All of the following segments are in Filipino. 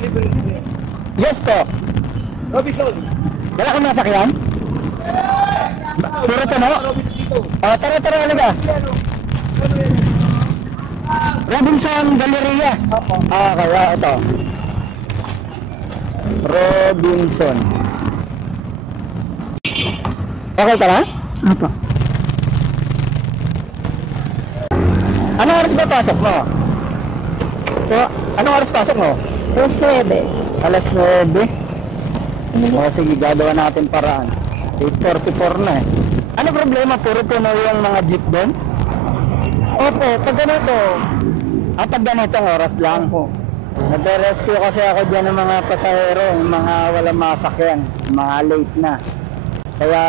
libre. Yes po. Robinson. Wala kang masakyan? Puro to, no? Robinson dito. Tara, alaga. Ano yan? Robinson Galleria. Opo. Kaya ito. Robinson. Okay ka na? Apo. Anong oras ba pasok mo? Po. Anong oras pasok mo? Alas 9. Alas 9. O sige, gagawa natin paraan. 8:44 na eh. Ano problema? Puro puno yung mga jeep doon? Opo, pag ganito. Pag ganitong oras lang. Opo. Nagre-rescue kasi ako dyan ng mga pasahero, yung mga walang masakyan, mga late na. Kaya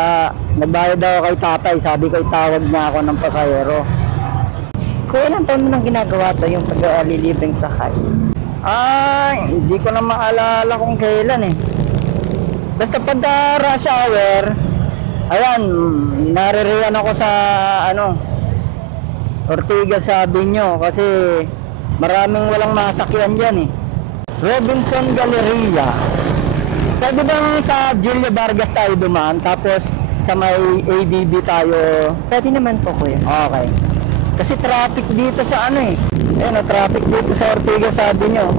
nagbayad ako kay tatay, sabi ko itawag na ako ng pasahero. Kuya, ilang taon mo nang ginagawa to, yung pag-alilibreng sakay? Hindi ko na maalala kung kailan eh. Basta pag rush hour, ayan, naririyan ako sa Ortigas Avenue kasi maraming walang masakyan dyan eh. Robinson Galleria. Pwede bang sa Julia Vargas tayo dumaan tapos sa may ADB tayo? Pwede naman po, kuya. Okay. Kasi traffic dito sa traffic dito sa Ortigas Avenue.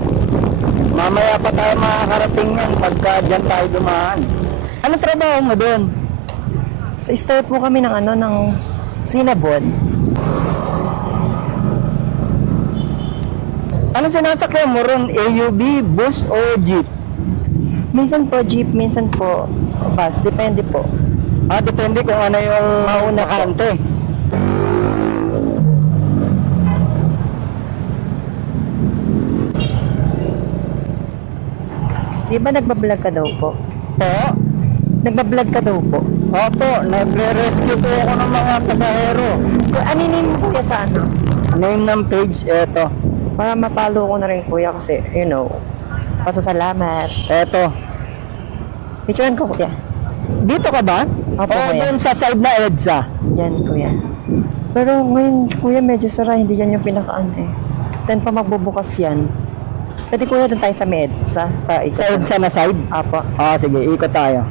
Mamaya pa tayo makakarating yan pagka dyan tayo dumaan. Ano trabaho mo doon? Sa store po kami ng Cinnabon. Ano sinasakyan mo ron? AUV, bus o jeep? Minsan po jeep, minsan po bus. Depende po. Depende kung ano yung mauna kante. Di ba nagbablog ka daw po? Po? Nagbablog ka daw po? Opo, nagre-rescue po ako ng mga pasahero. Aninin mo kuya sa ano? Name ng page, eto. Para mapalo ko na rin kuya kasi, pasasalamat. Eto. Picturean ko kuya. Dito ka ba? Opo, O kuya. doon sa side na EDSA? Yan kuya. Pero ngayon kuya medyo sara, hindi yan yung pinakaano eh. Then pa magbubukas yan. Pwede kuya doon tayo sa MEDSA. Sa EDSA na side? Apo. Sige, ikot tayo.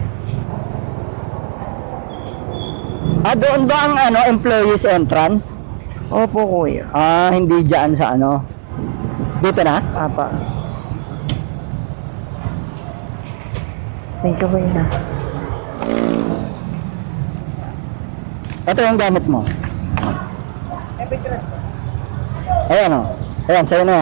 Doon ba ang employees entrance? Opo kuya. Hindi dyan sa dito na? Apa. Thank you kuya. Ito yung gamit mo. Ayan Ayan, sa'yo na.